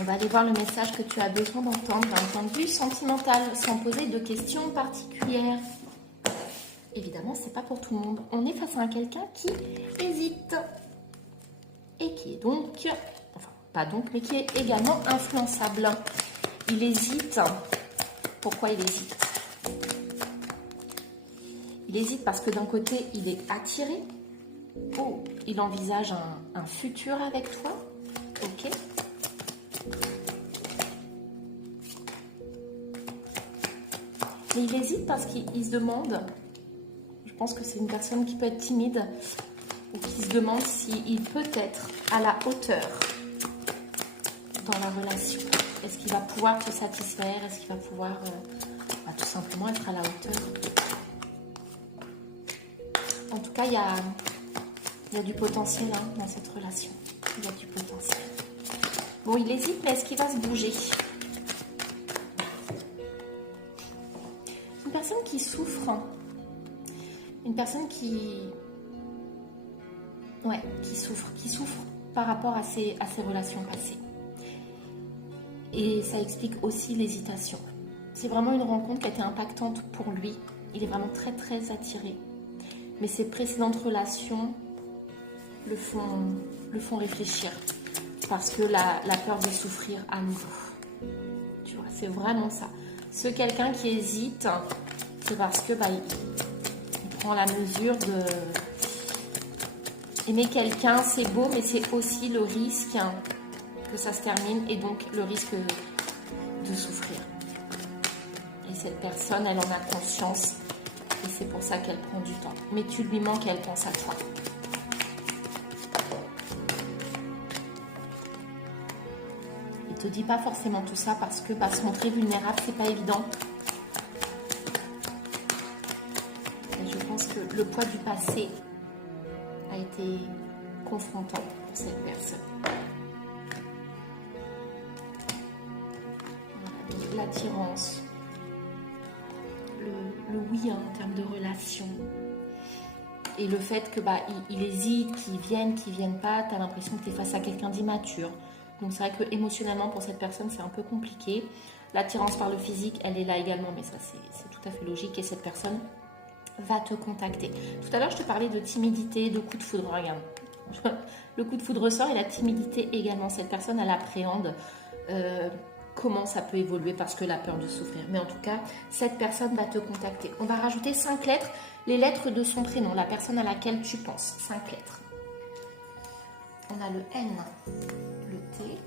On va aller voir le message que tu as besoin d'entendre d'un point de vue sentimental, sans poser de questions particulières. Évidemment, c'est pas pour tout le monde. On est face à quelqu'un qui hésite. Et qui est donc, enfin pas donc, mais qui est également influençable. Il hésite. Pourquoi il hésite? Il hésite parce que d'un côté, il est attiré. Oh, il envisage un futur avec toi. Ok. Mais il hésite parce qu'il se demande, je pense que c'est une personne qui peut être timide, ou qui se demande s'il peut être à la hauteur dans la relation. Est-ce qu'il va pouvoir te satisfaire? Est-ce qu'il va pouvoir tout simplement être à la hauteur? En tout cas, il y a du potentiel dans cette relation. Il y a du potentiel. Bon, il hésite, mais est-ce qu'il va se bouger? Une personne qui souffre. Une personne qui souffre par rapport à ses relations passées. Et ça explique aussi l'hésitation. C'est vraiment une rencontre qui a été impactante pour lui. Il est vraiment très très attiré. Mais ses précédentes relations le font réfléchir. Parce que la peur de souffrir à nouveau. Tu vois, c'est vraiment ça. Ce quelqu'un qui hésite, c'est parce que il prend la mesure de... Aimer quelqu'un, c'est beau, mais c'est aussi le risque que ça se termine et donc le risque de souffrir. Et cette personne, elle en a conscience et c'est pour ça qu'elle prend du temps. Mais tu lui manques et elle pense à toi. Il te dit pas forcément tout ça parce que se montrer vulnérable, c'est pas évident. Et je pense que le poids du passé a été confrontant pour cette personne. Voilà, l'attirance, le oui en termes de relation, et le fait que il hésite, qu'il vienne pas, tu as l'impression que tu es face à quelqu'un d'immature. Donc c'est vrai que émotionnellement pour cette personne c'est un peu compliqué. L'attirance par le physique, elle est là également, mais ça c'est tout à fait logique, et cette personne va te contacter. Tout à l'heure je te parlais de timidité, de coup de foudre, regarde. Le coup de foudre ressort et la timidité également. Cette personne, elle appréhende comment ça peut évoluer parce que la peur de souffrir. Mais en tout cas, cette personne va te contacter. On va rajouter 5 lettres, les lettres de son prénom, la personne à laquelle tu penses. 5 lettres. On a le N, le T,